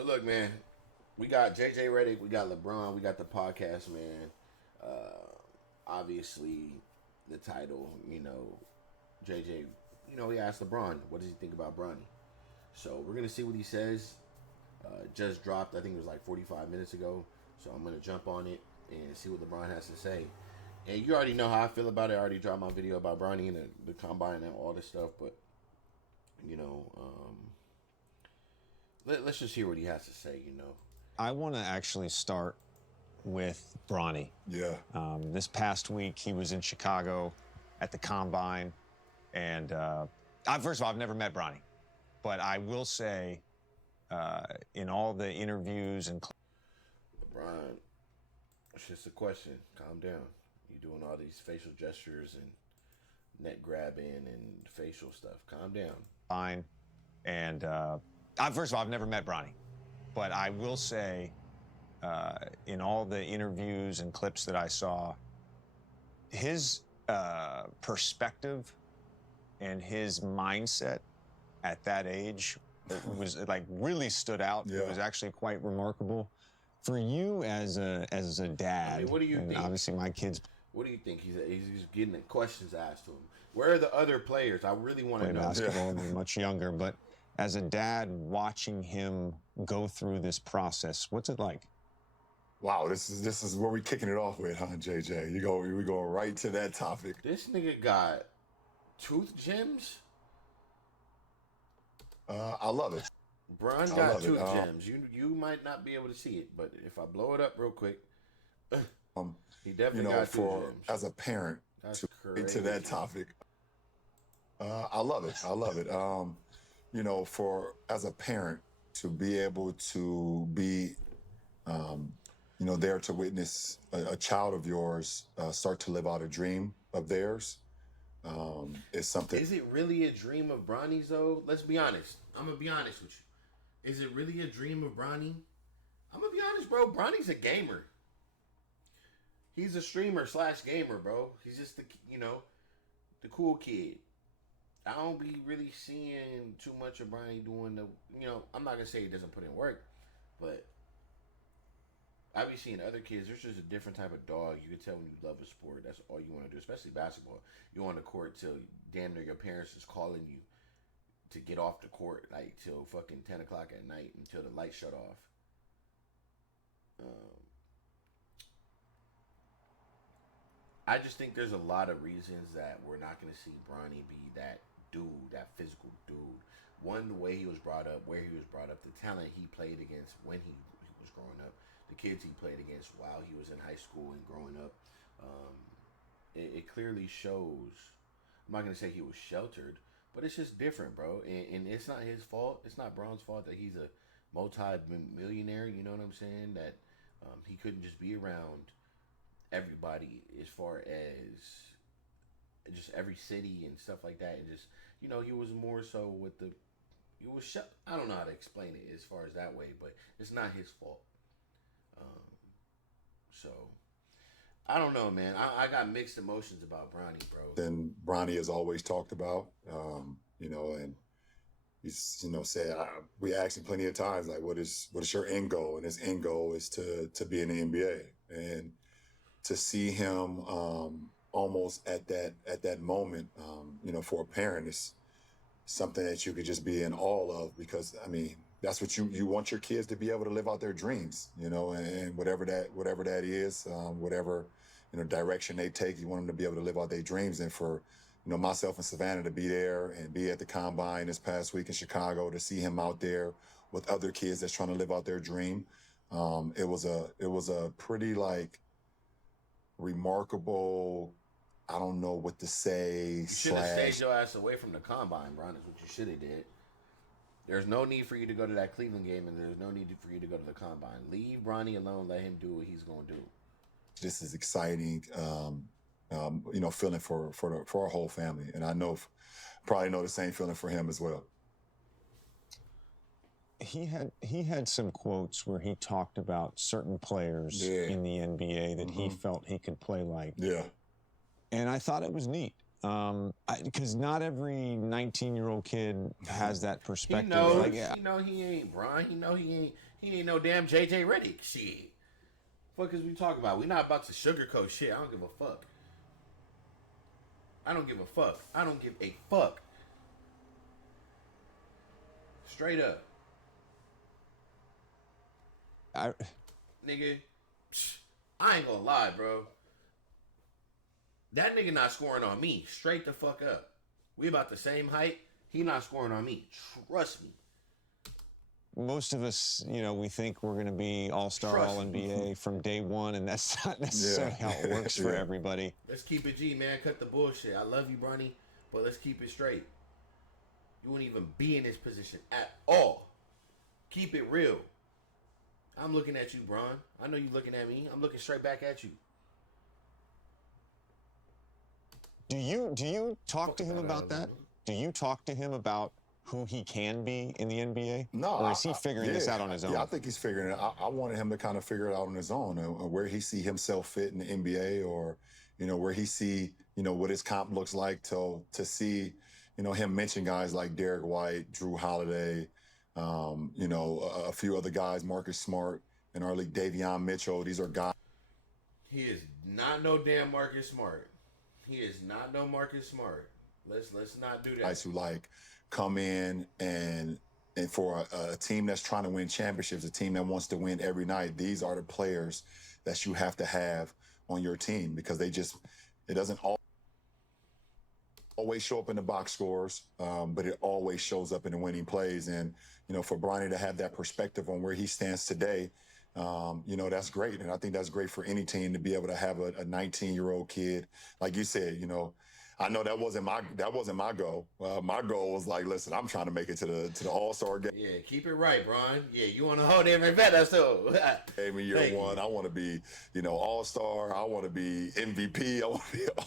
So look, man, we got JJ Redick, we got LeBron, we got the podcast, man. Obviously, the title, JJ, he asked LeBron, what does he think about Bronny? So we're gonna see what he says. Just dropped, I think it was like 45 minutes ago. So I'm gonna jump on it and see what LeBron has to say. And you already know how I feel about it. I already dropped my video about Bronny and the combine and all this stuff, but let's just hear what he has to say. I want to actually start with Bronny. Yeah. This past week, he was in Chicago at the combine, and first of all, I've never met Bronny, but I will say, in all the interviews and LeBron, it's just a question. Calm down. You're doing all these facial gestures and neck grabbing and facial stuff. Calm down. Fine. And first of all, I've never met Bronny, but I will say, in all the interviews and clips that I saw, his perspective and his mindset at that age was like really stood out. Yeah. It was actually quite remarkable. For you as a dad, I mean, what do you think? Obviously, my kids. What do you think? He's getting questions asked to him. Where are the other players? I really want to know. Basketball, much younger, but as a dad, watching him go through this process, what's it like? Wow, this is where we kicking it off with, huh, JJ? We go right to that topic. This nigga got tooth gems. I love it. Bron got tooth gems. You might not be able to see it, but if I blow it up real quick, he definitely got tooth gems. As a parent, That's to that topic, I love it. I love it. As a parent to be able to be, there to witness a child of yours start to live out a dream of theirs is something. Is it really a dream of Bronny's though? Let's be honest. I'm gonna be honest with you. Is it really a dream of Bronny? I'm gonna be honest, bro. Bronny's a gamer. He's a streamer / gamer, bro. He's just the cool kid. I don't be really seeing too much of Bronny doing I'm not gonna say he doesn't put in work, but I be seeing other kids. There's just a different type of dog. You can tell when you love a sport. That's all you want to do, especially basketball. You're on the court till damn near your parents is calling you to get off the court, like till fucking 10 o'clock at night until the lights shut off. I just think there's a lot of reasons that we're not going to see Bronny be that dude, that physical dude. One, the way he was brought up, where he was brought up, the talent he played against when he was growing up, the kids he played against while he was in high school and growing up. It clearly shows. I'm not going to say he was sheltered, but it's just different, bro. And it's not his fault. It's not Bron's fault that he's a multi-millionaire, you know what I'm saying? That he couldn't just be around everybody as far as just every city and stuff like that. And just, he was more so with I don't know how to explain it as far as that way, but it's not his fault. So I don't know, man. I got mixed emotions about Bronny, bro. And Bronny is always talked about, and he's, said, we asked him plenty of times, like, what is your end goal? And his end goal is to be in the NBA. And to see him almost at that moment, for a parent is something that you could just be in awe of, because, I mean, that's what you want your kids to be able to live out their dreams, and whatever that is, whatever, direction they take, you want them to be able to live out their dreams. And for, myself and Savannah to be there and be at the combine this past week in Chicago, to see him out there with other kids that's trying to live out their dream. It was a pretty remarkable, I don't know what to say. You should have stayed your ass away from the combine, Bron, is what you should have did. There's no need for you to go to that Cleveland game, and there's no need for you to go to the combine. Leave Bronny alone. Let him do what he's going to do. This is exciting, feeling for our whole family. And I probably know the same feeling for him as well. He had some quotes where he talked about certain players in the NBA that he felt he could play like. Yeah. And I thought it was neat. Because not every 19-year-old kid has that He perspective. knows. Like, yeah, He know he ain't Bron. He know he ain't no damn JJ Redick. Shit. Fuck is we talking about? We not about to sugarcoat shit. I don't give a fuck. I don't give a fuck. I don't give a fuck. Straight up. Nigga, I ain't gonna lie, bro. That nigga not scoring on me. Straight the fuck up. We about the same height. He not scoring on me. Trust me. most of us, we think we're going to be all-star, Trust. all-NBA from day one, and that's not necessarily how it works for everybody. Let's keep it G, man. Cut the bullshit. I love you, Bronny, but let's keep it straight. You wouldn't even be in this position at all. Keep it real. I'm looking at you, Bron. I know you looking at me. I'm looking straight back at you. Do you talk to him about that? Do you talk to him about who he can be in the NBA? No. Or is he figuring this out on his own? Yeah, I think he's figuring it out. I wanted him to kind of figure it out on his own, where he see himself fit in the NBA, or, where he see, what his comp looks like to see, him mention guys like Derek White, Drew Holiday, a few other guys, Marcus Smart, in our league, Davion Mitchell. These are guys. He is not no damn Marcus Smart. He is not no Marcus Smart. Let's not do that. Guys who come in and for a team that's trying to win championships, a team that wants to win every night, these are the players that you have to have on your team, because it doesn't always show up in the box scores, but it always shows up in the winning plays. And, for Bronny to have that perspective on where he stands today, that's great. And I think that's great for any team to be able to have a 19-year-old kid. Like you said, I know that wasn't my goal. My goal was listen, I'm trying to make it to the All-Star game. Yeah, keep it right, Bron. Yeah, you want to hold every vet us too. Game in year one, I want to be, All-Star. I want to be MVP. I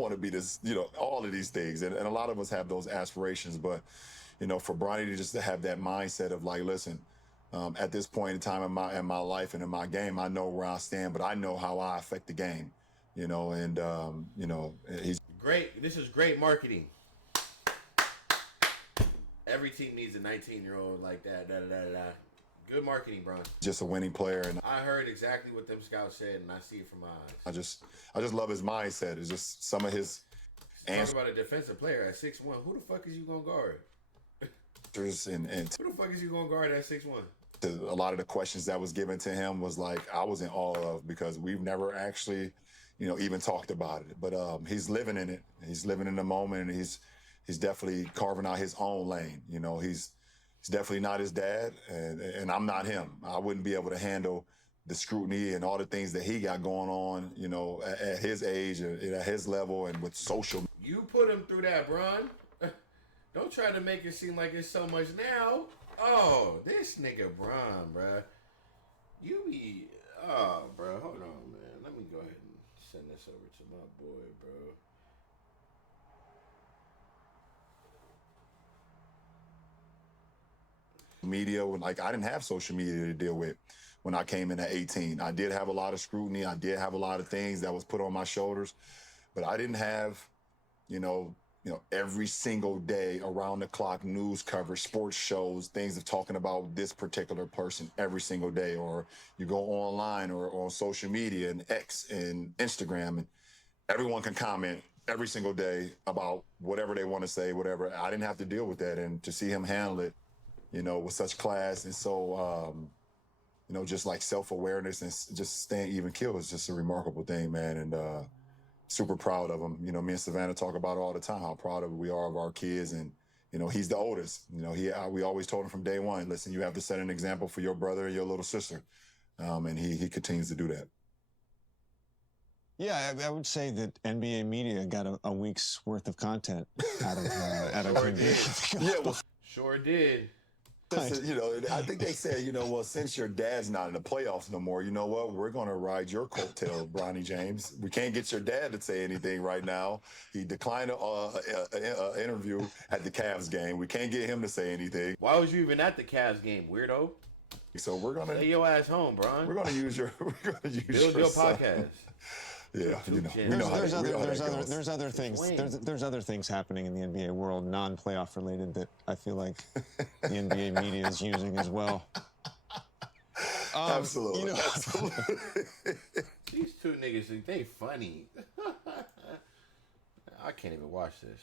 want to be this, all of these things. And a lot of us have those aspirations. But, for Bronny to just have that mindset of listen, at this point in time in my life and in my game, I know where I stand, but I know how I affect the game, he's great. This is great marketing. Every team needs a 19-year-old like that. Good marketing, Bron. Just a winning player, and I heard exactly what them scouts said, and I see it from my eyes. I just love his mindset. It's just some of his answers. Talk about a defensive player at 6'1". Who the fuck is you gonna guard? And who the fuck is you gonna guard at 6'1"? A lot of the questions that was given to him was I was in awe of, because we've never actually, even talked about it. But he's living in it. He's living in the moment, and he's definitely carving out his own lane. He's definitely not his dad, and I'm not him. I wouldn't be able to handle the scrutiny and all the things that he got going on, at his age and at his level, and with social. You put him through that, Bron. Don't try to make it seem like it's so much now. Oh, this nigga Bron, bruh. Bro, hold on, man. Let me go ahead and send this over to my boy, bro. Media, I didn't have social media to deal with when I came in at 18. I did have a lot of scrutiny. I did have a lot of things that was put on my shoulders, but I didn't have, every single day around the clock news coverage, sports shows, things of talking about this particular person every single day. Or you go online or on social media and X and Instagram, and everyone can comment every single day about whatever they want to say, whatever. I didn't have to deal with that. And to see him handle it, with such class and so, just self-awareness and just staying even keel is just a remarkable thing, man. And, super proud of him. Me and Savannah talk about it all the time, how proud of we are of our kids. And, he's the oldest. We always told him from day one, listen, you have to set an example for your brother and your little sister. And he continues to do that. Yeah, I would say that NBA media got a week's worth of content out of sure did. Yeah, well, sure did. Listen, I think they said, well, since your dad's not in the playoffs no more, you know what? We're going to ride your coattail, Bronny James. We can't get your dad to say anything right now. He declined an interview at the Cavs game. We can't get him to say anything. Why was you even at the Cavs game, weirdo? So we're going to stay your ass home, Bron. We're going to use your build your podcast. Yeah, Two you know, champs. we know how There's that- we know how that goes. there's other things. Win. There's other things happening in the NBA world, non-playoff related, that I feel like the NBA media is using as well. Absolutely, you know- absolutely. These two niggas, they funny. I can't even watch this.